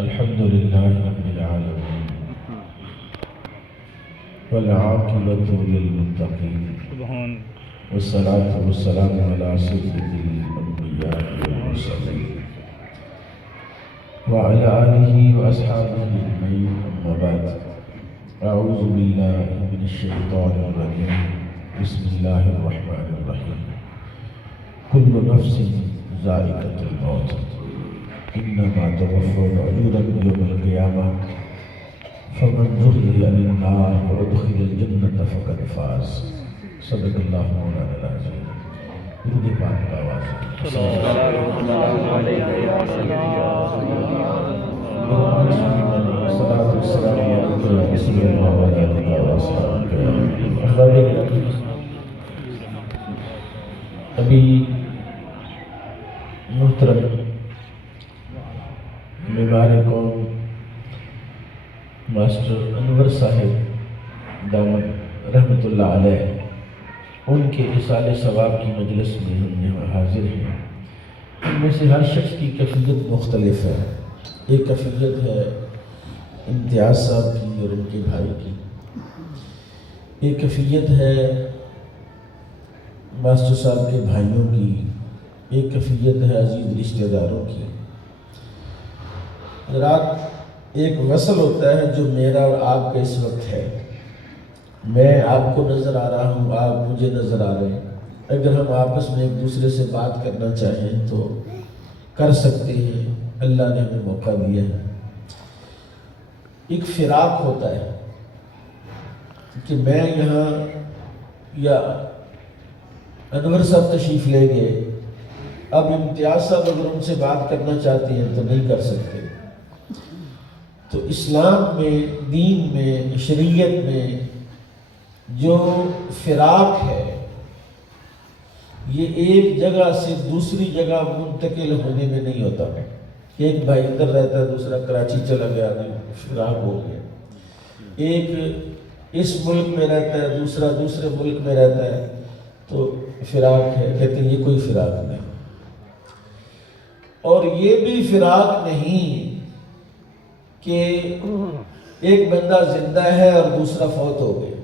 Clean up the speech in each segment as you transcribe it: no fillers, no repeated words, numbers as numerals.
الحمد لله رب العالمين والعاقبة للمتقين والصلاة والسلام على سيد الأنبياء والمرسلين وعلى آله وأصحابه أجمعين أما بعد أعوذ بالله من الشيطان الرجيم بسم الله الرحمن الرحيم كل نفس ذائقة الموت إنما توفون أجوركم يوم القيامة فمن زحزح عن النار وأدخل الجنة فقد فاز صدق الله مولانا العظيم درود پاک کا آواز صلاۃ والسلام علیک یا رسول اللہ وعلی آلہ وصحبہ اجمعین۔ ابھی محترم معمار قوم ماسٹر انور صاحب دامت رحمۃ اللہ علیہ ان کے اصال ثواب کی مجلس میں ہم یہاں حاضر ہیں۔ ان میں سے ہر شخص کی کیفیت مختلف ہے۔ ایک کیفیت ہے امتیاز صاحب کی اور ان کے بھائی کی، ایک کیفیت ہے ماسٹر صاحب کے بھائیوں کی، ایک کیفیت ہے عزیز رشتہ داروں کی۔ رات ایک وصل ہوتا ہے جو میرا اور آپ کا اس وقت ہے، میں آپ کو نظر آ رہا ہوں، آپ مجھے نظر آ رہے ہیں۔ اگر ہم آپس میں ایک دوسرے سے بات کرنا چاہیں تو کر سکتے ہیں، اللہ نے ہمیں موقع دیا ہے۔ ایک فراق ہوتا ہے کہ میں یہاں یا انور صاحب تشریف لے گئے، اب امتیاز صاحب اگر ان سے بات کرنا چاہتے ہیں تو نہیں کر سکتے۔ تو اسلام میں، دین میں، شریعت میں جو فراق ہے یہ ایک جگہ سے دوسری جگہ منتقل ہونے میں نہیں ہوتا ہے۔ ایک بھائی ادھر رہتا ہے، دوسرا کراچی چلا گیا، فراق ہو گیا۔ ایک اس ملک میں رہتا ہے، دوسرا دوسرے ملک میں رہتا ہے، تو فراق ہے۔ کہتے ہیں یہ کوئی فراق نہیں، اور یہ بھی فراق نہیں کہ ایک بندہ زندہ ہے اور دوسرا فوت ہو گیا۔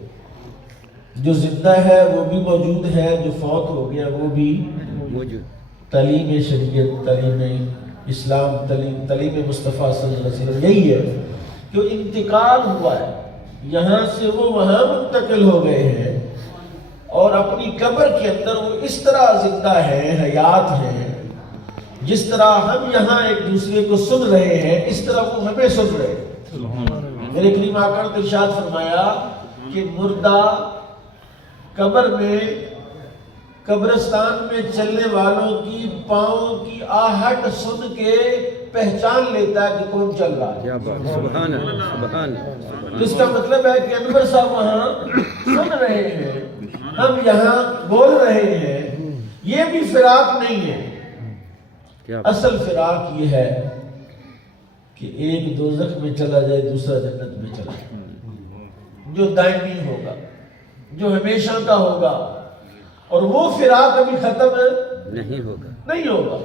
جو زندہ ہے وہ بھی موجود ہے، جو فوت ہو گیا وہ بھی موجود۔ تعلیم شریعت، تعلیم اسلام، تعلیم مصطفیٰ صلی اللہ علیہ وسلم یہی ہے کہ انتقال ہوا ہے، یہاں سے وہ وہاں منتقل ہو گئے ہیں، اور اپنی قبر کے اندر وہ اس طرح زندہ ہیں، حیات ہیں۔ جس طرح ہم یہاں ایک دوسرے کو سن رہے ہیں، اس طرح وہ ہمیں سن رہے ہیں۔ میرے کریم آقا نے ارشاد فرمایا کہ مردہ قبر میں، قبرستان میں چلنے والوں کی پاؤں کی آہٹ سن کے پہچان لیتا ہے کہ کون چل رہا ہے۔ سبحان اللہ، سبحان اللہ۔ اس کا مطلب ہے کہ انور صاحب وہاں سن رہے ہیں، ہم یہاں بول رہے ہیں۔ یہ بھی فراق نہیں ہے۔ اصل فراق یہ ہے کہ ایک دوزخ میں چلا جائے، دوسرا جنت میں چلا جائے، جو دائمی ہوگا، جو ہمیشہ کا ہوگا، اور وہ فراق ابھی ختم نہیں ہوگا۔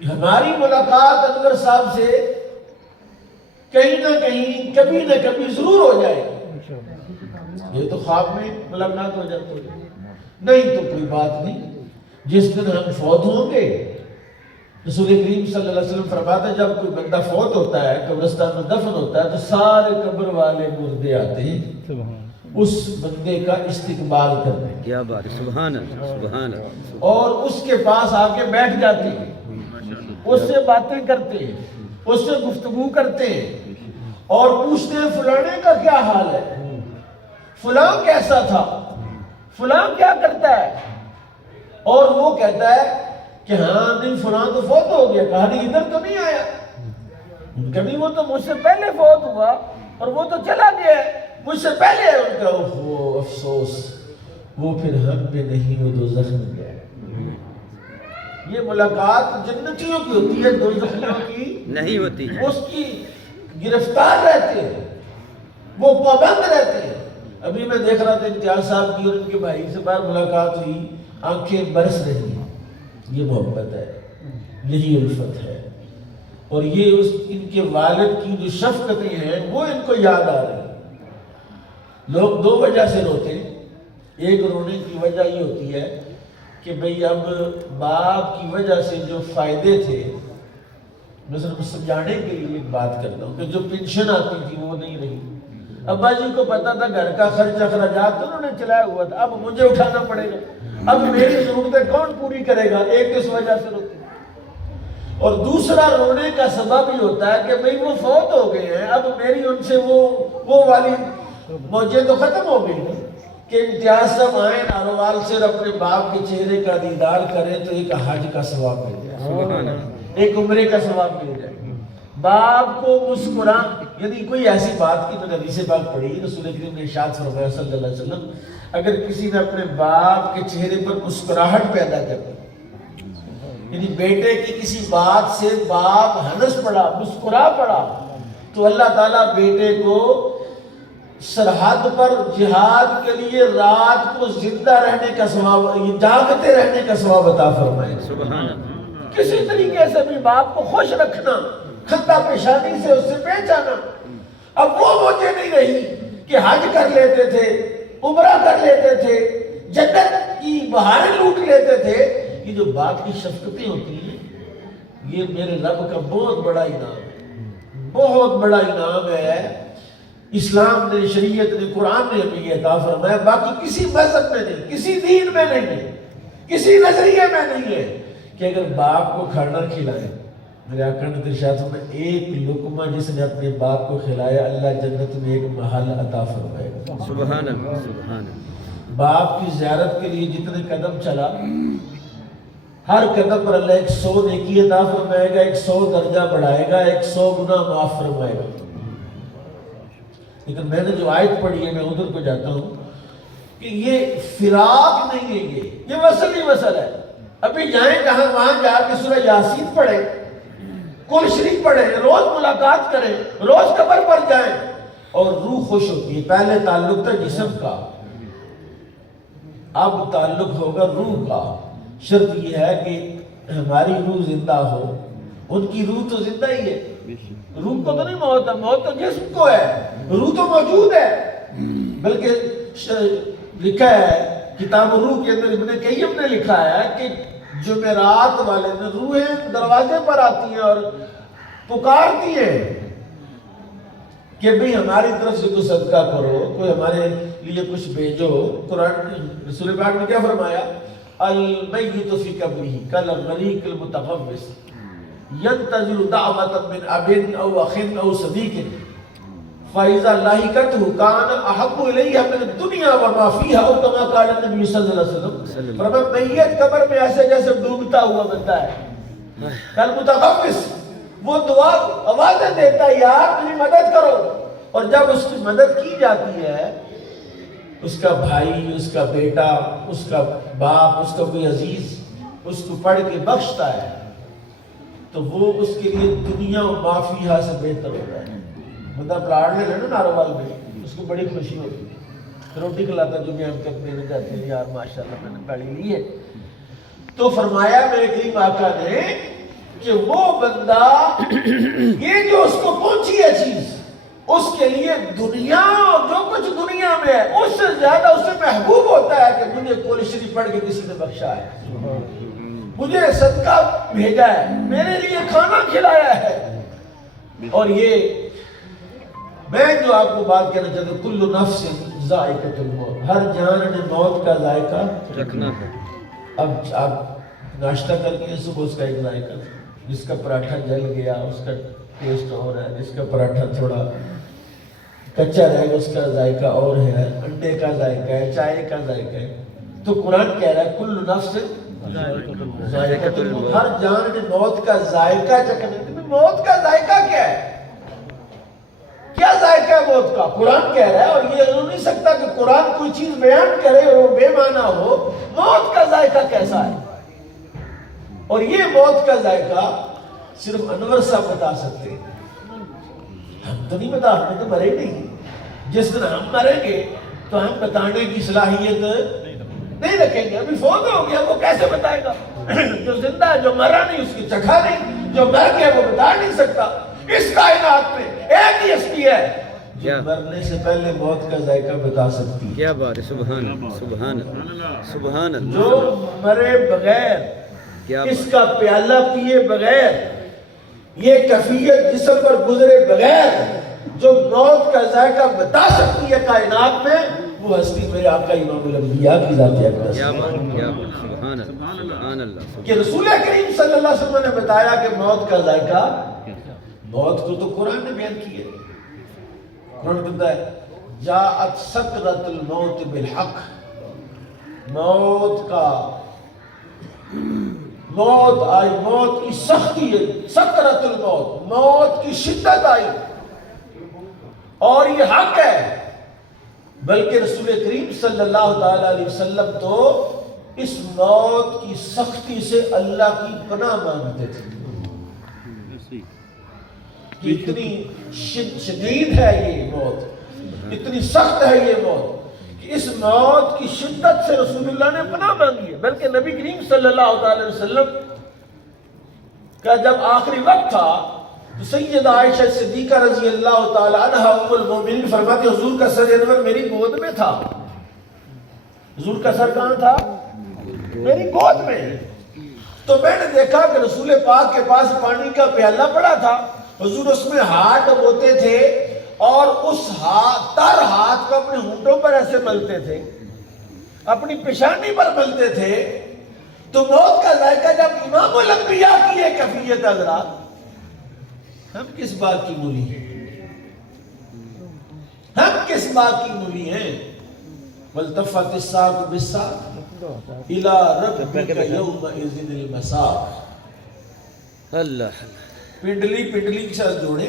ہماری ملاقات انور صاحب سے کہیں نہ کہیں، کبھی نہ کبھی ضرور ہو جائے گی۔ یہ تو خواب میں ملاقات ہو جاتی ہے، نہیں تو کوئی بات نہیں۔ جس دن ہم فوت ہوں گے، رسول کریم صلی اللہ علیہ وسلم فرماتے ہیں جب کوئی بندہ فوت ہوتا ہے، قبرستان میں دفن ہوتا ہے، تو سارے قبر والے مردے آتے ہیں اس بندے کا استقبال کرتے ہیں۔ کیا بات ہے، سبحان اللہ، سبحان اللہ۔ اور اس کے پاس آ کے بیٹھ جاتے ہیں، اس سے باتیں کرتے ہیں، اس سے گفتگو کرتے ہیں، اور پوچھتے ہیں فلانے کا کیا حال ہے، فلاں کیسا تھا، فلاں کیا کرتا ہے۔ اور وہ کہتا ہے کہ ہاں نہیں فلاں تو فوت ہو گیا، کہا نہیں ادھر تو نہیں آیا، کبھی وہ تو مجھ سے پہلے فوت ہوا اور وہ تو چلا گیا ہے، مجھ سے پہلے ہے۔ ان کا اوہ افسوس، وہ پھر ہم میں نہیں، وہ دوزخ میں گیا۔ یہ ملاقات جنتیوں کی ہوتی ہے، دوزخیوں کی نہیں ہوتی۔ اس کی گرفتار رہتے ہیں، وہ پابند رہتے ہیں۔ ابھی میں دیکھ رہا تھا امتیاز صاحب کی اور ان کے بھائی سے باہر ملاقات ہوئی، آنکھیں برس رہی ہیں۔ یہ محبت ہے، یہی الفت ہے۔ اور یہ ان کے والد کی جو شفقتیں ہیں وہ ان کو یاد آ رہی ہیں۔ لوگ دو وجہ سے روتے ہیں۔ ایک رونے کی وجہ یہ ہوتی ہے کہ بھئی اب باپ کی وجہ سے جو فائدے تھے، مثلا سمجھانے کے لیے ایک بات کرتا ہوں کہ جو پینشن آتی تھی وہ نہیں رہی۔ ابا جی کو پتا تھا گھر کا خرچ اخراجات تو انہوں نے چلایا ہوا تھا، اب مجھے اٹھانا پڑے گا، اب میری ضرورتیں کون پوری کرے گا؟ ایک اس وجہ سے روتے ہیں۔ اور دوسرا رونے کا سبب یہ ہوتا ہے کہ بھئی وہ فوت ہو گئے ہیں، اب میری ان سے وہ والی موجیں تو ختم ہو گئی ہیں کہ امتیاز صاحب آئیں ناروال سے اپنے باپ کے چہرے کا دیدار کریں تو ایک حج کا ثواب مل جائے، ایک عمرے کا ثواب مل جائے۔ باپ کو یعنی کوئی ایسی بات کی میں نے حدیث پاک پڑھی، رسول کریم نے ارشاد فرمایا صلی اللہ علیہ وسلم، اگر کسی نے اپنے باپ کے چہرے پر مسکراہٹ پیدا کر دی، یعنی بیٹے کی کسی بات سے باپ ہنس پڑا، مسکرا پڑا، تو اللہ تعالیٰ بیٹے کو سرحد پر جہاد کے لیے رات کو زندہ رہنے کا ثواب، جاگتے رہنے کا ثواب عطا فرمائے۔ کسی طریقے سے بھی باپ کو خوش رکھنا، خندہ پیشانی سے اس سے پیچ آنا۔ اب وہ موجیں نہیں رہی کہ حج کر لیتے تھے، عمرہ کر لیتے تھے، جنت کی بہاریں لوٹ لیتے تھے۔ یہ جو باپ کی شفقتیں ہوتی ہیں، یہ میرے رب کا بہت بڑا انعام ہے، بہت بڑا انعام ہے۔ اسلام نے، شریعت نے، قرآن نے ہمیں یہ عطا فرمایا، باقی کسی مذہب میں نہیں، کسی دین میں نہیں ہے، کسی نظریے میں نہیں ہے کہ اگر باپ کو کھانا کھلائے، میرے آقا نے ارشاد فرمایا ایک لقمہ جس نے اپنے باپ کو کھلایا اللہ جنت میں ایک محل عطا فرمائے گا۔ سبحان اللہ، سبحان اللہ۔ باپ کی زیارت کے لیے جتنے قدم چلا، ہر قدم پر اللہ 100 نیکی عطا فرمائے گا، 100 درجہ بڑھائے گا، 100 گناہ معاف فرمائے گا۔ لیکن میں نے جو آیت پڑھی ہے، میں ادھر کو جاتا ہوں کہ یہ فراق نہیں ہے، یہ وصل ہی وصل ہے۔ ابھی جائیں جہاں وہاں جا کے سورہ یاسین پڑھیں، قرآن شریف پڑھیں، روز ملاقات کریں، روز قبر پر جائیں اور روح خوش ہوتی ہے۔ پہلے تعلق تھا جسم کا، اب تعلق ہوگا روح کا۔ شرط یہ ہے کہ ہماری روح زندہ ہو، ان کی روح تو زندہ ہی ہے، روح کو تو نہیں موت ہے، موت تو جسم کو ہے، روح تو موجود ہے۔ بلکہ لکھا ہے کتاب روح کے اندر، ابن قیم نے لکھا ہے کہ جمعرات والے دن روحیں دروازے پر آتی ہیں اور پکارتی ہیں کہ بھئی ہماری طرف سے کوئی صدقہ کرو، کوئی ہمارے لیے کچھ بھیجو۔ قرآن رسول پاک نے کیا فرمایا؟ المیت فی قبرہ کالغریق المتغوص ینتظر دعوة من اب او اخ او صدیق فاذا لاحقته كان احب الیہ من الدنیا وما فیہا، او کما قال النبی صلی اللہ علیہ وسلم۔ فرمایا میت قبر میں ایسے جیسے ڈوبتا ہوا بنتا ہے، کالمتغوص، وہ دعا آوازیں دیتا ہے یار میری مدد کرو، اور جب اس کی مدد کی جاتی ہے، اس کا بھائی، اس کا بیٹا، اس کا باپ، اس کا کوئی عزیز اس کو پڑھ کے بخشتا ہے تو وہ اس کے لیے دنیا و مافیہا سے بہتر ہوتا ہے۔ بندہ پلاٹ لے لینا ناروال میں، اس کو بڑی خوشی ہوتی ہے، روٹی کھلاتا جو بھی ہم تک دینے جاتے ہیں، یار ماشاءاللہ میں نے گاڑی لی ہے۔ تو فرمایا میرے کریم آقا نے کہ وہ بندہ یہ جو اس کو پہنچی ہے چیز، اس کے لیے دنیا جو کچھ دنیا میں ہے اس سے زیادہ اسے محبوب ہوتا ہے کہ مجھے قرآن شریف پڑھ کے کسی نے بخشا ہے، مجھے صدقہ بھیجا ہے، میرے لیے کھانا کھلایا ہے۔ اور یہ میں جو آپ کو بات کہنا چاہتا ہوں، کل نفس ذائقۃ الموت، ہر جان نے موت کا ذائقہ رکھنا ہے۔ اب آپ ناشتہ کر کے صبح اس کا ایک ذائقہ، جس کا پراٹھا جل گیا اس کا ٹیسٹ اور ہے، جس کا پراٹھا تھوڑا کچا رہے گا اس کا ذائقہ اور ہے، انڈے کا ذائقہ ہے، چائے کا ذائقہ ہے۔ تو قرآن کہہ رہا ہے کل نفس ذائقۃ الموت، ہر جان نے موت کا ذائقہ چکھنا ہے۔ موت کا ذائقہ کیا ہے؟ کیا ذائقہ ہے موت کا؟ قرآن کہہ رہا ہے، اور یہ ہو نہیں سکتا کہ قرآن کوئی چیز بیان کرے اور وہ بے معنی ہو۔ موت کا ذائقہ کیسا ہے؟ اور یہ موت کا ذائقہ صرف انور صاحب بتا سکتے ہیں، ہم تو نہیں بتا، ہمیں تو مرے نہیں۔ جس دن ہم مریں گے تو ہم بتانے کی صلاحیت نہیں رکھیں گے، ابھی فوت ہو گیا وہ کیسے بتائے گا؟ جو زندہ ہے، جو مرا نہیں، اس کی چکھا نہیں، جو مر گیا وہ بتا نہیں سکتا. اس کائنات میں ایک ہی ہستی ہے جو مرنے سے پہلے موت کا ذائقہ بتا سکتی ہے. کیا بات ہے، سبحان اللہ، سبحان اللہ، سبحان اللہ. جو مرے بغیر، اس کا پیالہ پیے بغیر، یہ کیفیت جسم پر گزرے بغیر جو موت کا ذائقہ بتا سکتی ہے کائنات میں، وہ ہستی میرے آقا امام الانبیاء کی ذات اقدس. کیا بات، کیا بات، سبحان اللہ، سبحان اللہ. کہ رسول کریم صلی اللہ علیہ وسلم نے بتایا کہ موت کا ذائقہ، موت کو تو قرآن نے بیان کی ہے. قرآن کہتا ہے جاءت سکرۃ الموت بالحق، موت آئی، موت کی سختی ہے. سکرۃ الموت، موت کی شدت آئی اور یہ حق ہے. بلکہ رسول کریم صلی اللہ تعالی علیہ وسلم تو اس موت کی سختی سے اللہ کی پناہ مانگتے تھے. اتنی شدید ہے یہ موت، اتنی سخت ہے یہ موت کہ اس موت کی شدت سے رسول اللہ نے پناہ مانگی ہے. بلکہ نبی کریم صلی اللہ تعالی وسلم کا جب آخری وقت تھا تو سیدہ عائشہ صدیقہ رضی اللہ تعالی عنہ ام المومنین فرماتی حضور کا سر انور میری گود میں تھا. حضور کا سر کہاں تھا؟ میری گود میں. تو میں نے دیکھا کہ رسول پاک کے پاس پانی کا پیالہ پڑا تھا، حضور اس میں ہاتھ ڈبوتے تھے اور اس تر ہاتھ کو اپنے ہونٹوں پر ایسے ملتے تھے، اپنی پیشانی پر ملتے تھے. تو موت کا ذائقہ جب امام الانبیاء کی ایک کیفیت حضرات، ہم کس بات کی مولی ہیں؟ ہم کس بات کی مولی ہیں؟ وَالْتَفَّتِ السَّاقُ بِالسَّاقِ إِلَىٰ رَبِّكَ يَوْمَئِذٍ الْمَسَاقُ. اللہ، پنڈلی کے ساتھ جوڑے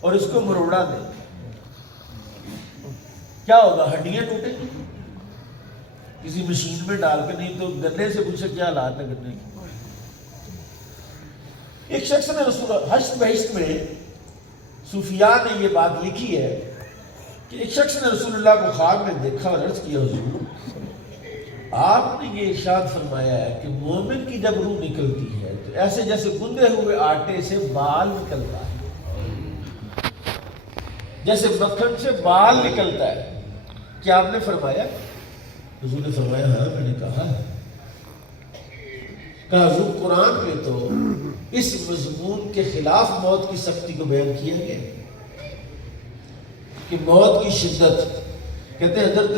اور اس کو مروڑا دیں، کیا ہوگا؟ ہڈیاں ٹوٹیں گی. کسی مشین میں ڈال کے، نہیں تو گنے سے پوچھے کیا حالات ہے گنے کی. ایک شخص نے رسول حشت بہشت میں صوفیاء نے یہ بات لکھی ہے کہ ایک شخص نے رسول اللہ کو خواب میں دیکھا اور عرض کیا حضور آپ نے یہ ارشاد فرمایا ہے کہ مومن کی جب روح نکلتی ہے تو ایسے جیسے گندے ہوئے آٹے سے بال نکلتا ہے، جیسے مکھن سے بال نکلتا ہے. کیا آپ نے فرمایا؟ حضور نے فرمایا ہاں میں نے کہا ہے. کہا حضور قرآن میں تو اس مضمون کے خلاف موت کی سختی کو بیان کیا گیا کہ موت کی شدت. کہتے ہیں حضرت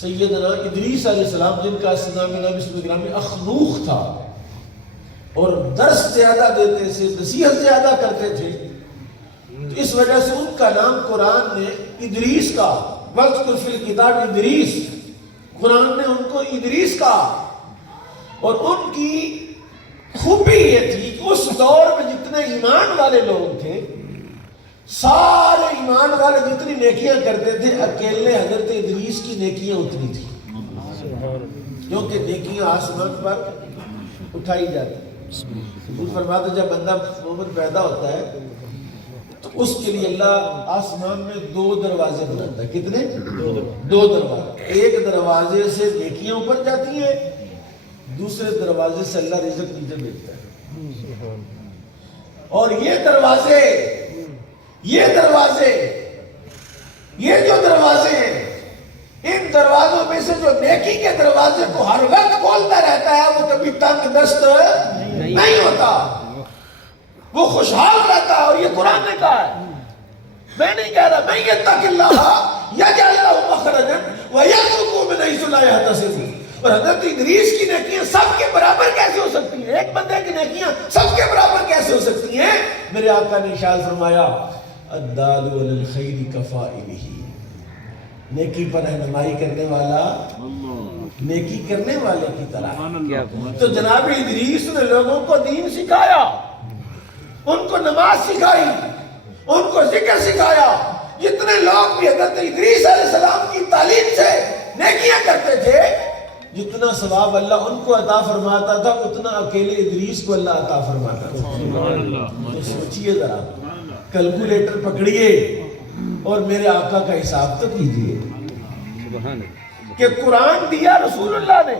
سیدنا ادریس علیہ السلام جن کا نام اسم گرامی اخنوخ تھا اور درس زیادہ دیتے تھے، نصیحت زیادہ کرتے تھے، تو اس وجہ سے ان کا نام قرآن نے ادریس کا، وَاذْكُرْ فِي الْكِتَابِ ادریس، قرآن نے ان کو ادریس کہا. اور ان کی خوبی یہ تھی کہ اس دور میں جتنے ایمان والے لوگ تھے، سارے ایمان والے جتنی نیکیاں کرتے تھے، اکیلے حضرت ادریس کی نیکیاں اتنی تھی، کیونکہ نیکیاں آسمان پر اٹھائی جاتی. حضور فرماتے جب بندہ مومن پیدا ہوتا ہے تو اس کے لیے اللہ آسمان میں 2 دروازے بناتا ہے. کتنے؟ 2 دروازے. ایک دروازے سے نیکیاں اوپر جاتی ہیں، دوسرے دروازے سے اللہ رزق نیچے بھیجتا ہے. اور یہ جو دروازے ہیں، ان دروازوں میں سے جو نیکی کے دروازے کو ہر وقت کھولتا رہتا ہے وہ کبھی تنگ دست نہیں ہوتا، وہ خوشحال رہتا ہے. اور یہ قرآن نے کہا ہے، میں نہیں کہہ رہا، میں یتق اللہ یجعل لہ مخرجا ویرزقہ من حیث لا یحتسب. اور حضرت ادریس کی نیکیاں سب کے برابر کیسے ہو سکتی ہیں؟ ایک بندے کی نیکیاں سب کے برابر کیسے ہو سکتی ہیں؟ میرے آقا نے ارشاد فرمایا الدال علی الخیر کفاعلہ، نیکی پر رہنمائی کرنے والا نیکی کرنے والے کی طرح. تو جناب ادریس نے لوگوں کو دین سکھایا، ان کو نماز سکھائی، ان کو ذکر سکھایا. جتنے لوگ بھی حضرت ادریس علیہ السلام کی تعلیم سے نیکیاں کرتے تھے، جتنا ثواب اللہ ان کو عطا فرماتا تھا اتنا اکیلے ادریس کو اللہ عطا فرماتا تھا. تو سوچئے ذرا، کیلکولیٹر پکڑیے اور میرے آقا کا حساب تو کیجئے کہ قرآن دیا رسول اللہ نے،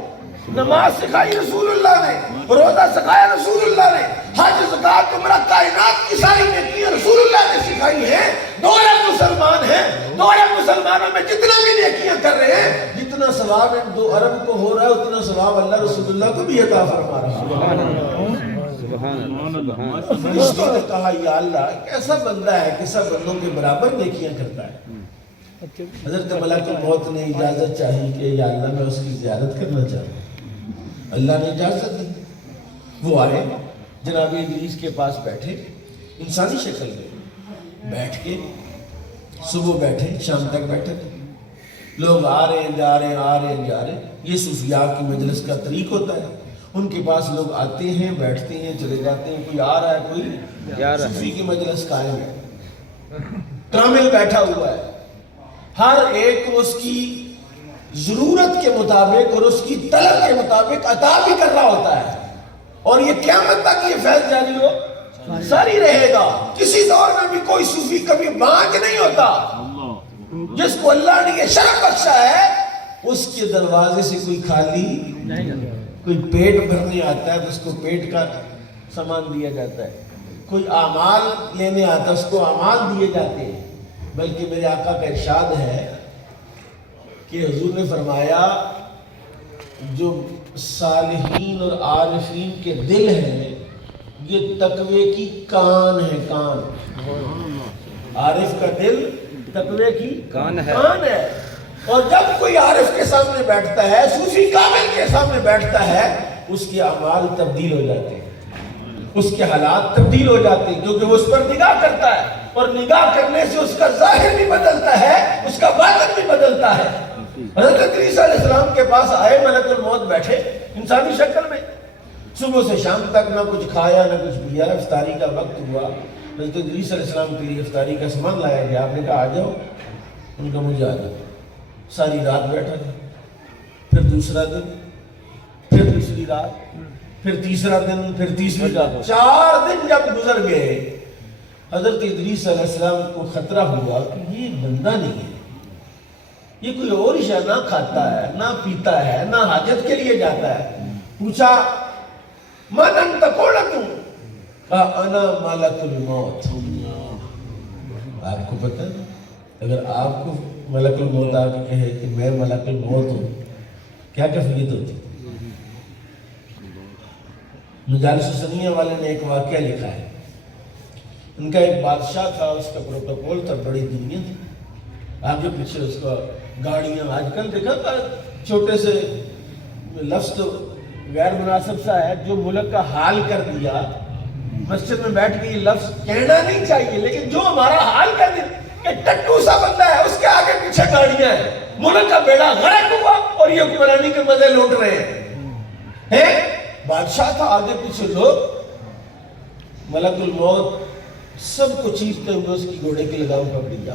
نماز سکھائی رسول اللہ نے, روزہ سکھایا رسول اللہ نے, حج زکات عمرہ کائنات کی ساری نیکیاں رسول اللہ نے سکھائی ہیں. 2 ارب مسلمان ہیں, 2 ارب مسلمانوں میں جتنا بھی نیکیاں کر رہے ہیں, جتنا ثواب ان 2 ارب کو ہو رہا ہے اتنا ثواب اللہ رسول اللہ کو بھی عطا فرما رہا ہے. فرشتوں نے کہا یا اللہ کیسا بندہ ہے, کیسا بندوں کے برابر نیکیاں کرتا ہے. حضرت ملک الموت نے اجازت چاہی کہ یا اللہ میں اس کی زیارت کرنا چاہتا ہوں. اللہ نے اجازت دی. وہ آئے جناب ادریس کے پاس بیٹھے, انسانی شکل میں بیٹھ کے, صبح بیٹھے شام تک بیٹھے تھے. لوگ آ رہے ہیں جا رہے ہیں, آ رہے ہیں جا رہے ہیں. یہ صوفیاء کی مجلس کا طریق ہوتا ہے. ان کے پاس لوگ آتے ہیں, بیٹھتے ہیں, چلے جاتے ہیں. کوئی آ رہا ہے, کوئی صوفی کی مجلس قائم ہے, کامل بیٹھا ہوا ہے. ہر ایک کو اس کی ضرورت کے مطابق اور اس کی طلب کے مطابق عطا بھی کر رہا ہوتا ہے. اور یہ قیامت تک یہ فیض جاری ہو ساری رہے گا. کسی دور میں بھی کوئی صوفی کبھی بانج نہیں ہوتا. جس کو اللہ نے یہ شرف بخشا ہے اس کے دروازے سے کوئی خالی نہیں. کوئی پیٹ بھرنے آتا ہے تو اس کو پیٹ کا سامان دیا جاتا ہے. کوئی اعمال لینے آتا ہے اس کو اعمال دیے جاتے ہیں. بلکہ میرے آقا کا ارشاد ہے کہ حضور نے فرمایا جو صالحین اور عارفین کے دل ہیں یہ تقوی کی کان ہے. کان, عارف کا دل تقوی کی کان ہے. اور جب کوئی عارف کے سامنے بیٹھتا ہے, صوفی کامل کے سامنے بیٹھتا ہے, اس کے اعمال تبدیل ہو جاتے ہیں, اس کے حالات تبدیل ہو جاتے ہیں, کیونکہ وہ اس پر نگاہ کرتا ہے. اور نگاہ کرنے سے اس کا ظاہر بھی بدلتا ہے, اس کا باطن بھی بدلتا ہے. حضرت عیسیٰ علیہ السلام کے پاس آئے ملک الموت بیٹھے انسانی شکل میں. صبح سے شام تک نہ کچھ کھایا نہ کچھ پیا. افطاری کا وقت ہوا. حضرت عیسیٰ علیہ السلام کے لیے افطاری کا سامان لایا گیا. آپ نے کہا آ جاؤ. ان کا مجھے آ جاؤ. ساری رات بیٹھا تھا. پھر دوسرا دن, پھر تیسری رات, پھر تیسرا دن, پھر تیسری رات. 4 دن جب گزر گئے حضرت ادریس علیہ السلام کو خطرہ ہوا کہ یہ بندہ نہیں ہے, یہ کوئی اور ہی شے, نہ کھاتا ہے نہ پیتا ہے نہ حاجت کے لیے جاتا ہے. پوچھا من انت, کون تم؟ کہا انا ملک الموت. آپ کو پتہ ہے اگر آپ کو ملک الموت آ کے کہے کہ میں ملک الموت ہوں کیا کیفیت ہوتی؟ مجالس السنیہ والے نے ایک واقعہ لکھا ہے. ان کا ایک بادشاہ تھا, اس کا پروٹوکول تھا, بڑی دنیا تھی. آگے پیچھے اس کا گاڑیاں, آج کل دیکھا تھا چھوٹے سے لفظ تو غیر مناسب سا ہے, جو ملک کا حال کر دیا. مسجد میں بیٹھ کے یہ لفظ کہنا نہیں چاہیے, لیکن جو ہمارا حال کر دیا کہ ٹٹو سا بندہ ہے, اس کے آگے پیچھے گاڑیاں ہیں, ملک کا بیڑا غرق ہوا اور یہ حکمرانی کے مزے لوٹ رہے ہیں. بادشاہ تھا, آگے پیچھے لوگ. ملک الموت سب کو چیختے ہوئے اس کی گھوڑے کی لگام پکڑی جا,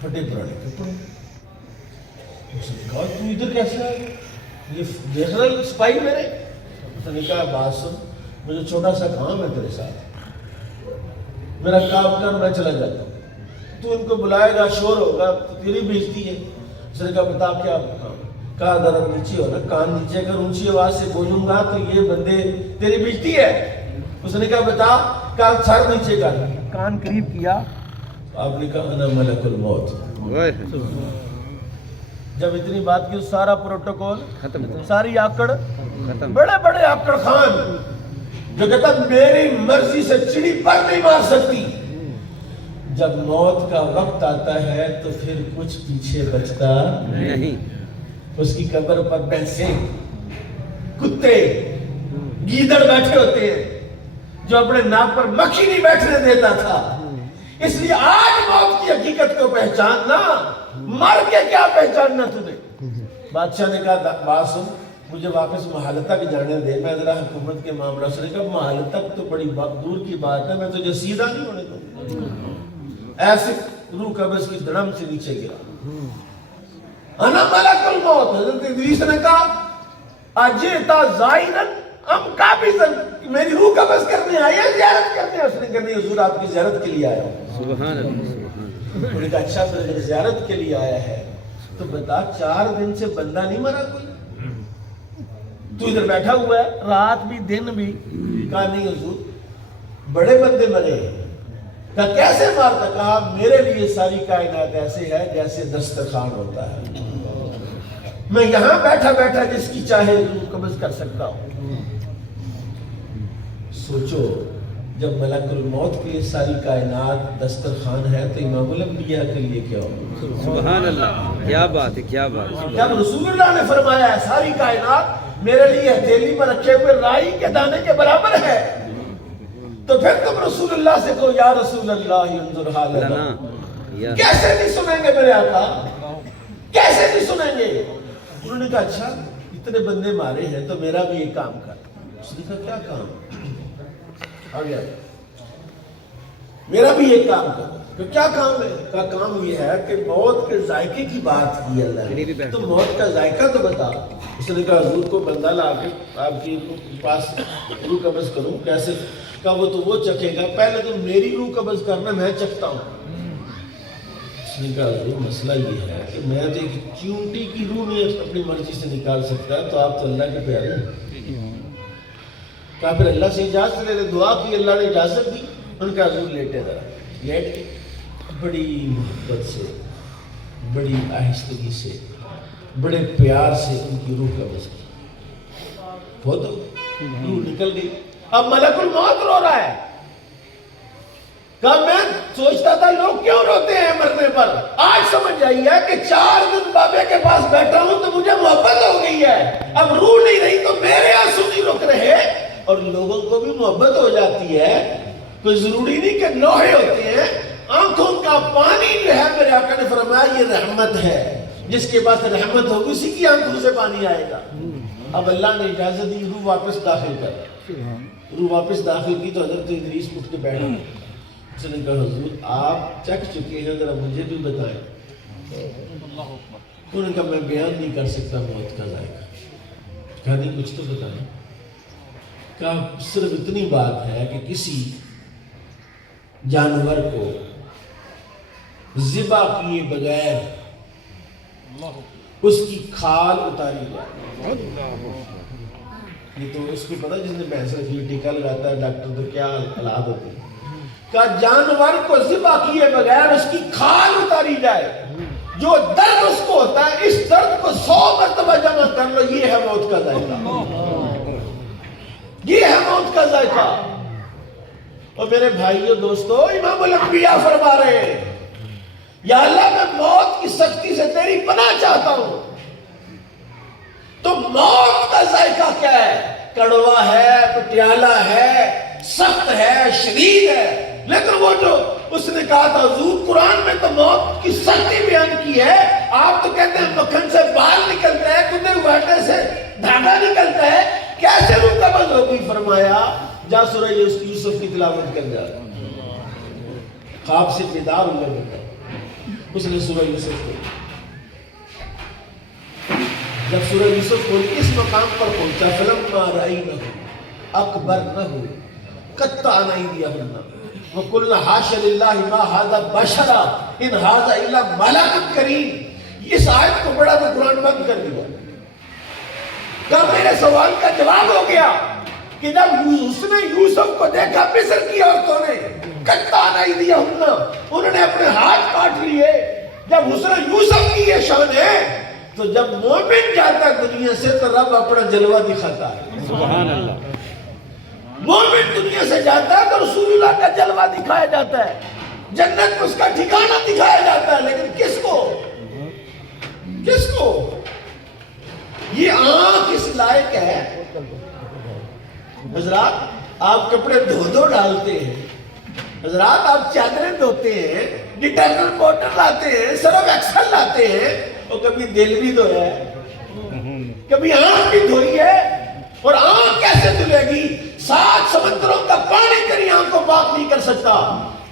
پھٹے پرانے کپڑے. اس نے کہا تو ادھر کیسے ہے, یہ دیکھ رہا ہے سپاہی میرے. اس نے کہا بات سن, مجھے چھوٹا سا کام ہے تیرے ساتھ, میرا کام کر میں چلا جاتا ہوں. تو ان کو بلائے گا, شور ہوگا تو تیری بےزتی ہے. اس نے کہا بتا کیا کام. کہا ذرا نیچے ہو نا, کان نیچے کر, اونچی آواز سے بولوں گا تو یہ بندے تیری بےزتی ہے. اس نے کہا بتا. کہا سر نیچے کر, کان قریب کیا. آپ نے کہا انا ملک الموت. جب اتنی بات کی سارا پروٹوکول ختم, ساری آکڑ ختم. بڑے بڑے آکڑ خان جو کہتا میری مرضی سے چڑی پر نہیں مار سکتی. جب موت کا وقت آتا ہے تو پھر کچھ پیچھے بچتا نہیں. اس کی قبر پر بھینسیں, کتے, گیدڑ بیٹھے ہوتے ہیں جو اپنے ناک پر مکھی نہیں بیٹھنے دیتا تھا. اس لیے آج موت کی حقیقت کو پہچاننا, مر کے کیا پہچاننا تجھے. بادشاہ نے کہا بات سن, مجھے واپس محل تک جانے دے, میں ذرا حکومت کے معاملہ سے. کہا محل تک تو بڑی دور کی بات ہے, میں تجھے سیدھا نہیں ہونے دوں. ایسے روح قبض کی دھڑم سے نیچے گرا. انا ملک الموت. حضرت ادریس نے کہا اجئتا زائرن ام قابضن, میری روح قبض کرنے آئے ہیں زیارت کرنے. اس نے کہا نہیں حضور آپ کی زیارت کے لیے آیا ہوں. سبحان اللہ. انہوں نے کہا اچھا پھر زیارت کے لیے آیا ہے تو بتا 4 دن سے بندہ نہیں مرا کوئی. تو ادھر بیٹھا ہوا ہے رات بھی دن بھی. کہا نہیں حضور بڑے بندے مرے. کہا کیسے مارتا؟ کہا میرے لیے ساری کائنات ایسے ہے جیسے دسترخوان ہوتا ہے, میں یہاں بیٹھا بیٹھا جس کی چاہے روح قبض کر سکتا ہوں. سوچو جب ملک الموت کے لیے ساری کائنات دسترخوان ہے تو امام الانبیاء کے لیے کیا ہو؟ سبحان اللہ, کیا بات ہے, کیا بات ہے. جب رسول اللہ نے فرمایا ہے ساری کائنات میرے لیے ہتھیلی میں رکھے ہوئے رائی کے دانے کے برابر ہے, تو پھر تم رسول اللہ سے کہو یا رسول اللہ انظر حالنا. کیسے نہیں سنیں گے میرے آقا, کیسے نہیں سنیں گے؟ انہوں نے کہا اچھا اتنے بندے مارے ہیں تو میرا بھی ایک کام کر. اس نے کہا کیا کام؟ آ گیا میرا بھی ایک کام کر. کہ کیا کام ہے؟ کہا کام یہ ہے کہ موت کے ذائقے کی بات کی اللہ نے, تو موت کا ذائقہ تو بتا. اس نے کہا حضور کو بندہ لا کے آپ کی پاس روح قبض کروں کیسے؟ کہا وہ تو وہ چکھے گا, پہلے تو میری روح قبض کرنا میں چکھتا ہوں. اس نے کہا حضور مسئلہ یہ ہے کہ میں تو ایک چونٹی کی روح نہیں اپنی مرضی سے نکال سکتا, تو آپ تو اللہ کے پیارے ہیں. کہا پھر اللہ سے اجازت لے لے. دعا کی, اللہ نے اجازت دی. ان کا حضور لیٹے ذرا, لیٹ کے بڑی محبت سے بڑی آہستگی سے بڑے پیار سے ان کی روح قبض کی. وہ تو روح نکل گئی. اب ملک الموت رو رہا ہے. کہا میں سوچتا تھا لوگ کیوں روتے ہیں مرنے پر, آج سمجھ آئی ہے کہ 4 دن بابے کے پاس بیٹھا ہوں تو مجھے محبت ہو گئی ہے. اب روح نہیں رہی تو میرے آنسو نہیں رک رہے, اور لوگوں کو بھی محبت ہو جاتی ہے. کوئی ضروری نہیں کہ لوہے ہوتے ہیں. آنکھوں کا پانی جو ہے میرے آقا نے فرمایا یہ رحمت ہے, جس کے پاس رحمت ہوگی اسی کی آنکھوں سے پانی آئے گا. اب اللہ نے اجازت دی روح واپس داخل کر. روح واپس داخل کی تو حضرت ادریس اٹھ کے بیٹھ گئے. اس نے کہا حضور آپ چکھ چکے ہیں, ذرا مجھے بھی بتائیں. انہوں نے کہا میں بیان نہیں کر سکتا موت کا ذائقہ. کہا نہیں کچھ تو بتائیں. کہا صرف اتنی بات ہے کہ کسی جانور کو ذبح کیے بغیر اس کی کھال اتاری جائے. یہ تو اس کو پتا جس نے بھینس رکھی ہوئی ٹیکا لگاتا ہے ڈاکٹر تو کیا حالات ہوتی ہے. کہ جانور کو ذبح کیے بغیر اس کی کھال اتاری جائے, جو درد اس کو ہوتا ہے اس درد کو 100 مرتبہ جمع کر لو. یہ ہے موت کا ذائقہ, یہ ہے موت کا ذائقہ. اور میرے بھائیو دوستو امام الانبیاء فرما رہے ہیں یا اللہ میں موت کی سختی سے تیری پناہ چاہتا ہوں. تو موت کا ذائقہ کیا ہے؟ کڑوا ہے, پٹیالہ ہے, سخت ہے, شدید ہے. لیکن وہ جو اس نے کہا تھا حضور قرآن میں تو موت کی سختی بیان کی ہے, آپ تو کہتے ہیں مکھن سے بال نکلتا ہے, کتے اگاٹے سے دھاگا نکلتا ہے, کیسے روح قبض ہوگی؟ فرمایا جا سورہ یوسف کی تلاوت کر جا. خواب سے بیدار ہوا بیٹا, اس نے سورہ یوسف کو, جب سورہ یوسف کو اس مقام پر پہنچا فلما رأینہ اکبرنہ قطعن ایدیہن وقلنا حاشا للہ ما ھذا بشرا ان ھذا الا ملک کریم. اس آیت کو بڑا تو قرآن بند کر دیا. کہا میرے سوال کا جواب ہو گیا کہ جب اس نے یوسف کو دیکھا مصر کی عورتوں نے قطعن ایدیہن, انہوں نے اپنے ہاتھ کاٹ لیے. جب اس نے یوسف کی یہ شان ہے تو جب مومن جاتا ہے دنیا سے تو رب اپنا جلوہ دکھاتا ہے. سبحان اللہ. مومن دنیا سے جاتا ہے تو رسول اللہ کا جلوہ دکھایا جاتا ہے, جنت میں اس کا ٹھکانہ دکھایا جاتا ہے. لیکن کس کو؟ کس کو؟ یہ آنکھ اس لائق ہے. حضرات آپ کپڑے دھو ڈالتے ہیں, حضرات آپ چادریں دھوتے ہیں, ڈٹرجنٹ پاؤڈر لاتے ہیں, سرف ایکسل لاتے ہیں, اور کبھی دل بھی دھویا ہے, کبھی آنکھ بھی دھوئی ہے. اور آنکھ کیسے دھلے گی؟ 7 سمندروں کا پانی تیری آنکھ کو پاک نہیں کر سکتا.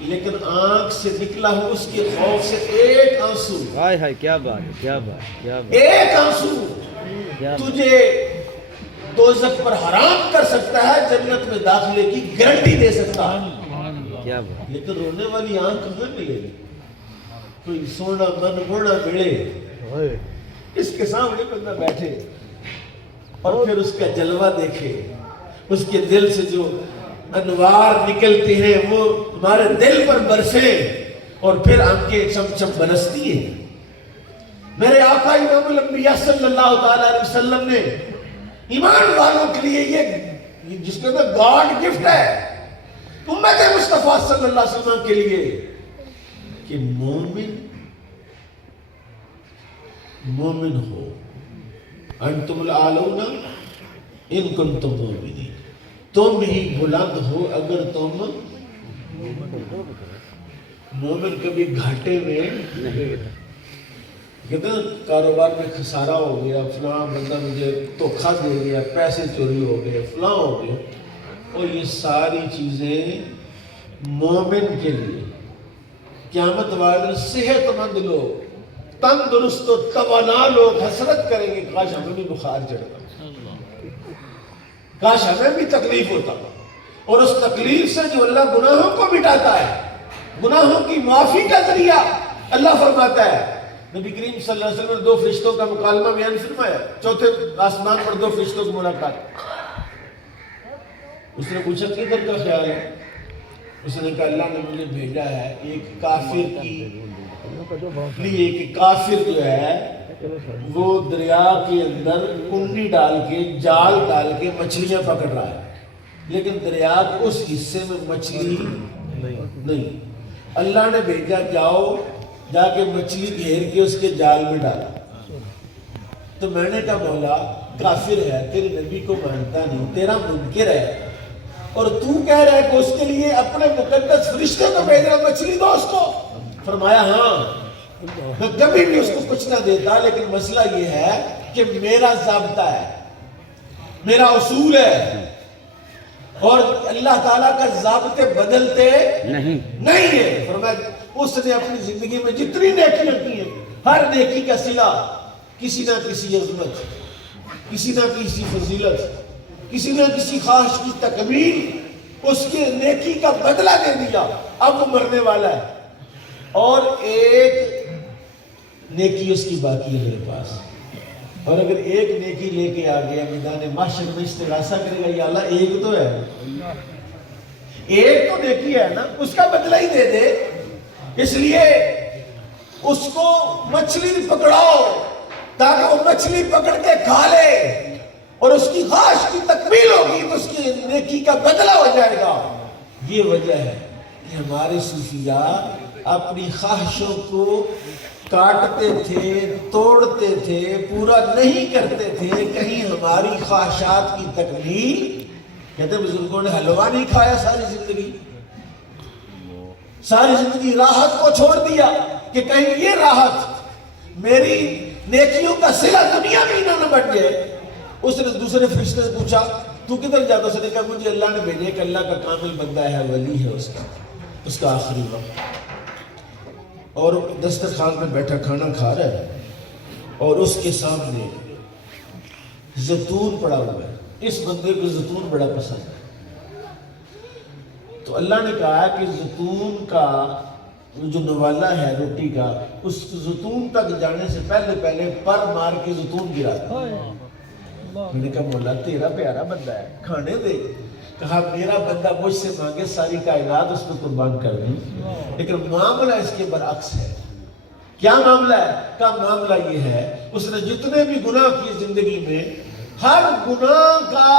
لیکن آنکھ سے نکلا ہو اس کے خوف سے ایک آنسو, ہائے ہائے کیا بات ہے, کیا بات, کیا بات, ایک آنسو تجھے دوزخ پر حرام کر سکتا ہے, جنت میں داخلے کی گارنٹی دے سکتا ہے. کیا بات. لیکن رونے والی آنکھ کہاں ملے گی؟ کوئی سونا من گونا ملے, اس کے سامنے بندہ بیٹھے اور پھر اس کا جلوہ دیکھے، اس کے دل سے جو انوار نکلتے ہیں وہ تمہارے دل پر برسے اور پھر آنکھیں چم برستی ہیں۔ میرے آقا امام الانبیاء صلی اللہ تعالیٰ علیہ وسلم نے ایمان والوں کے لیے یہ جس کے اندر گاڈ گفٹ ہے امت مصطفیٰ صلی اللہ علیہ وسلم کے لیے کہ مومن ہو، انتم الاعلون ان کنتم مومنین، تم ہی بلند ہو اگر تم مومن۔ کبھی گھاٹے میں کہتے ہیں کاروبار میں خسارہ ہو گیا، فلاں بندہ مجھے دھوکہ دے گیا، پیسے چوری ہو گئے، فلاں ہو گیا، اور یہ ساری چیزیں مومن کے لیے قیامت والے صحت مند لوگ، تندرست و توانا لوگ حسرت کریں گے کاش ہمیں بھی بخار چڑھتا، کاش ہمیں بھی تکلیف ہوتا۔ اور اس تکلیف سے جو اللہ گناہوں کو مٹاتا ہے، گناہوں کی معافی کا ذریعہ، اللہ فرماتا ہے، نبی کریم صلی اللہ علیہ وسلم نے 2 فرشتوں کا مکالمہ بیان فرمایا، چوتھے آسمان پر 2 فرشتوں کی ملاقات۔ اس نے پوچھا کدھر کا خیال ہے؟ اس نے کہا اللہ نے مجھے بھیجا ہے ایک کافر کی لیے کہ کافر جو ہے وہ دریا کے اندر کنڈی ڈال کے جال ڈال کے مچھلیاں پکڑ رہا ہے، لیکن دریا کے اس حصے میں مچھلی نہیں۔ اللہ نے بھیجا جاؤ جا کے مچھلی گھیر کے اس کے جال میں ڈالا۔ تو میں نے کہا مولا کافر ہے، تیرے نبی کو مانتا نہیں، تیرا منکر ہے، اور تو کہہ رہا ہے کہ اس کے لیے اپنے مقدس فرشتے کو بھیج رہا مچھلی دو اس کو۔ فرمایا ہاں میں کبھی بھی اس کو کچھ نہ دیتا، لیکن مسئلہ یہ ہے کہ میرا ضابطہ ہے، میرا اصول ہے، اور اللہ تعالیٰ کا ضابطے بدلتے نہیں ہے۔ فرمایا اس نے اپنی زندگی میں جتنی نیکیاں کی ہیں، ہر نیکی کا صلہ کسی نہ کسی عظمت، کسی نہ کسی فضیلت، کسی نہ کسی خواہش کی تکمیل، اس کے نیکی کا بدلہ دے دیا۔ اب وہ مرنے والا ہے اور ایک نیکی اس کی باقی ہے میرے پاس، اور اگر ایک نیکی لے کے آ گیا میدان محشر میں استغاثہ کرے گا، یا اللہ ایک تو ہے، ایک تو نیکی ہے نا، اس کا بدلہ ہی دے دے۔ اس لیے اس کو مچھلی پکڑاؤ تاکہ وہ مچھلی پکڑ کے کھا لے، اور اس کی خواہش کی تکمیل ہوگی تو اس کی نیکی کا بدلہ ہو جائے گا۔ یہ وجہ ہے کہ ہمارے صوفیاء اپنی خواہشوں کو کاٹتے تھے، توڑتے تھے، پورا نہیں کرتے تھے، کہیں ہماری خواہشات کی تکمیل۔ کہتے بزرگوں نے حلوہ نہیں کھایا ساری زندگی راحت کو چھوڑ دیا کہ کہیں یہ راحت میری نیکیوں کا صلہ دنیا میں ہی نہ بٹ جائے۔ اس نے دوسرے فرشتے سے پوچھا تو کدھر جاتا؟ اس نے کہا مجھے اللہ نے بھیجے کہ اللہ کا کامل بندہ ہے، ولی ہے، اس کا آخری وقت، اور دسترخوان میں بیٹھا کھانا کھا رہا ہے اور اس کے سامنے زیتون پڑا ہوا ہے۔ اس بندے کو زیتون بڑا پسند ہے، تو اللہ نے کہا کہ زیتون کا جو نوالا ہے روٹی کا، اس زیتون تک جانے سے پہلے پر مار کے زیتون گرا تھا۔ میں نے کہا مولا تیرا پیارا بندہ ہے، کھانے دے۔ کہا میرا بندہ مجھ سے مانگے ساری کائنات اس کو قربان کر دیں، لیکن معاملہ اس کے برعکس ہے۔ کیا معاملہ ہے؟ کہا معاملہ یہ ہے اس نے جتنے بھی گناہ کیے زندگی میں، ہر گناہ کا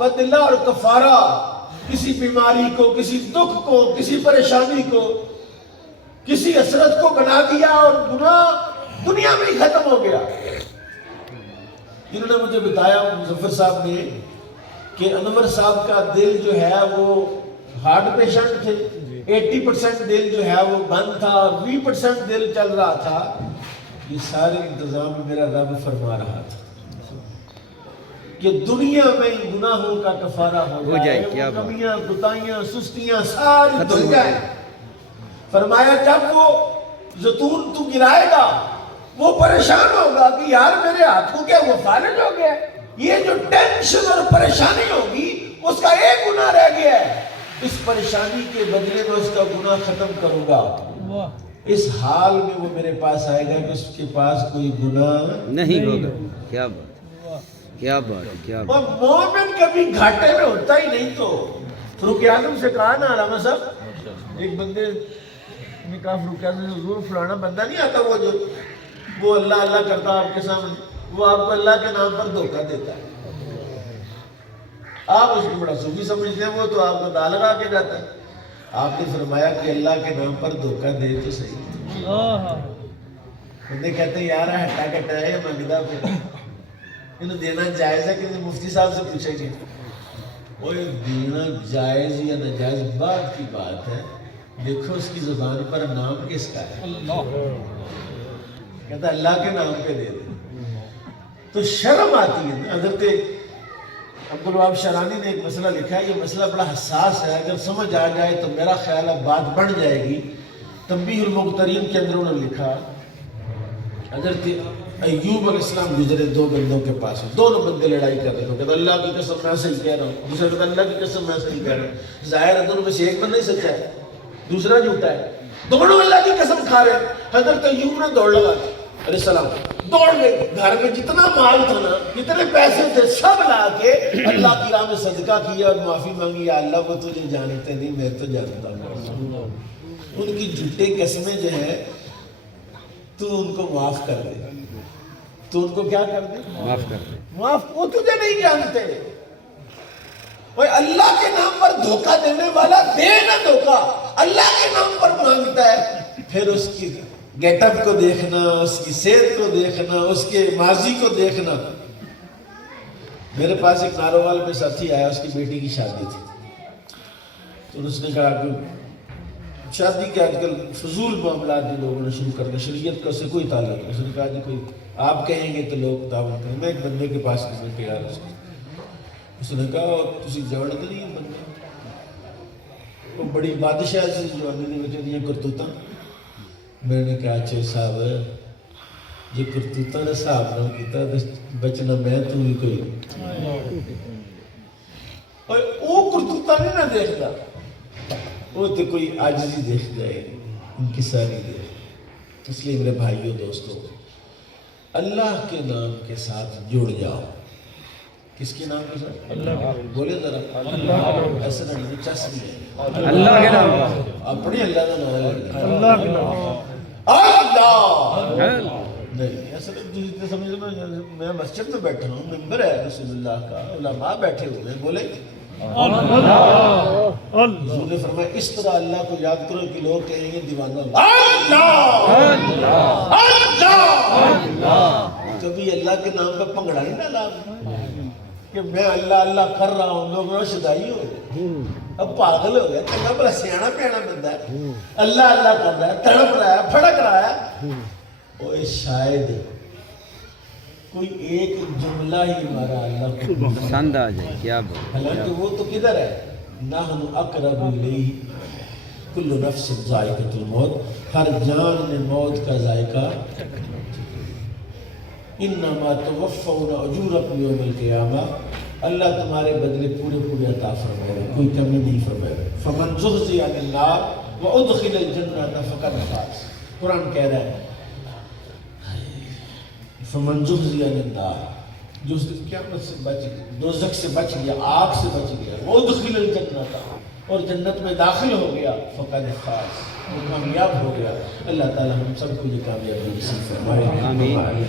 بدلہ اور کفارہ، کسی بیماری کو، کسی دکھ کو، کسی پریشانی کو، کسی حسرت کو بنا دیا اور گناہ دنیا میں ہی ختم ہو گیا۔ انہوں نے مجھے بتایا مظفر صاحب نے کہ انور صاحب کا دل جو ہے وہ ہارٹ پیشنٹ تھے، 80% دل جو ہے وہ بند تھا، 20% دل چل رہا تھا۔ یہ سارے انتظام میرا رب فرما رہا تھا کہ دنیا میں گناہوں کا کفارہ ہو جائے، وہ کمیاں، کوتاہیاں، سستیاں ساری دھل جائیں۔ فرمایا جب وہ زیتون تو گرائے گا وہ پریشان ہوگا کہ یار میرے ہاتھ کو کیا وہ فالج ہو گیا، یہ جو ٹینشن اور پریشانی ہوگی اس کا ایک گناہ رہ گیا ہے، اس پریشانی کے بدلے میں اس کا گناہ ختم کروں گا۔ اس حال میں وہ میرے پاس آئے گا کہ اس کے پاس کوئی گناہ نہیں ہوگا۔ کیا بات کیا بات ہے کیا اور مومن کبھی گھاٹے میں ہوتا ہی نہیں. تو فاروق اعظم سے کہا نا علامہ صاحب، ایک بندے نے کہا فاروق اعظم سے حضور فلانا بندہ نہیں آتا وہ اللہ اللہ کرتا آپ کے سامنے، وہ آپ کو اللہ کے نام پر دھوکہ دیتا ہے، آپ اس کو بڑا صوفی سمجھتے ہیں، وہ تو آپ کو دا لگا کے جاتا ہے. آپ نے فرمایا کہ اللہ کے نام پر دھوکہ دے تو صحیح. بندے کہتے ہیں یار ہٹا کٹا ہے منگدا پہ انہیں دینا جائز ہے کہ مفتی صاحب سے پوچھیں گے. وہ دینا جائز یا ناجائز بات کی بات ہے، دیکھو اس کی زبان پر نام کس کا ہے. کہتا اللہ کے نام پہ دے دے تو شرم آتی ہے. حضرت عبدالوہاب شرانی نے ایک مسئلہ لکھا ہے، یہ مسئلہ بڑا حساس ہے، اگر سمجھ آ جائے تو میرا خیال ہے بات بڑھ جائے گی. تنبیہ المغترین کے اندر انہوں نے لکھا، حضرت ایوب علیہ السلام گزرے دو بندوں کے پاس، دونوں بندے لڑائی کر رہے ہیں. کہتا اللہ کی قسم میں صحیح کہہ رہا ہوں، دوسرا کہتا اللہ کی قسم میں صحیح کہہ رہا ہوں. ظاہر ہے دونوں میں سے ایک بندہ ہی سچا ہے، دوسرا جھوٹا ہے، دونوں اللہ کی قسم کھا رہے ہیں. حضرت ایوب نے دوڑ لگا دی علیہ السلام، دوڑ گئے، گھر میں جتنا مال تھا نا، جتنے پیسے تھے، سب لا کے اللہ کی راہ میں صدقہ کیا اور معافی مانگی. یا اللہ وہ تجھے جانتے نہیں، میں تو جانتا ہوں. ان کی جھوٹے قسمیں جو ہیں تو ان کو معاف کر دے، تو ان کو کیا کر دے؟ معاف کر دے. معاف. وہ تجھے نہیں جانتے. وہ اللہ کے نام پر دھوکہ دینے والا دے نہ دھوکہ، اللہ کے نام پر مانگتا ہے، پھر اس کی گیٹ اپ کو دیکھنا، اس کی صحت کو دیکھنا، اس کے ماضی کو دیکھنا. میرے پاس ایک ناروال میں ساتھی آیا، اس کی بیٹی کی شادی تھی، تو اس نے کہا کہ شادی کے آج کل فضول معاملات جو لوگوں نے شروع کر دیا، شریعت کا اس سے کوئی تعلق نہیں. اس نے کہا جی کوئی آپ کہیں گے تو لوگ دعوت کریں. میں ایک بندے کے پاس گزر کے یار اس نے کہا تسی جانتے نہیں ہیں بندے، وہ بڑی بادشاہ سے جوانی نے بچے دیا کرتوتاں. میں نے کہا اچھا صاحب یہ کرتوتاں نے صاحب نہ کیتا بچنا میں تو بھی کوئی. اور وہ کرتوتاں نہیں نہ دیکھتا، وہ تو کوئی عاجزی دیکھ جائے ان کی ساری دیکھ. اس لیے میرے بھائیوں دوستوں، اللہ کے نام کے ساتھ جڑ جاؤ. کس کے نام کے ساتھ؟ اللہ. بولے ذرا اللہ. ایسا نہیں چس نہیں ہے، اللہ کے نام. اپنے اللہ کا نام ہے، اللہ کے نام. اللہ نہیں. ایسا نہیں سمجھنا میں مسجد میں بیٹھا ہوں، ممبر ہے رسول اللہ کا، علماء بیٹھے ہوئے ہیں، بولے حضور نے فرمایا اس طرح اللہ کو یاد کرو کہ لوگ کہیں گے دیوانہ اللہ. کبھی اللہ کے نام پہ پنگڑا نہیں ڈالا کہ میں اللہ اللہ کر رہا ہوں. لوگ شدائی ہو گئے، اب پاگل ہو گیا. چنگا بڑا سیانا پیانا بندہ ہے، اللہ اللہ کر رہا ہے، تڑپ رہا ہے، پھڑک رہا ہے. اوے شاید کوئی ایک جملہ ہی ہمارا اللہ کو پسند آ جائے. کیا بات. حالانکہ وہ تو کدھر ہے؟ نحن اقرب الیہ کل نفس ذائقۃ الموت، ہر جان نے موت کا ذائقہ. انما توفون اجورکم یوم القیامہ، اللہ تمہارے بدلے پورے پورے عطا فرمائے گا، کوئی کمی نہیں فرمائے گا. فمن زحزح عن النار وادخل الجنۃ فقد فاز. قرآن کہہ رہا ہے فمن زحزح عن النار، جو قیامت سے بچ گیا، دوزخ سے بچ گیا، آگ سے بچ گیا، وادخل الجنۃ اور جنت میں داخل ہو گیا، فقد فاز، وہ کامیاب ہو گیا. اللہ تعالی ہم سب کو یہ کامیابی نصیب فرمائے. آمین.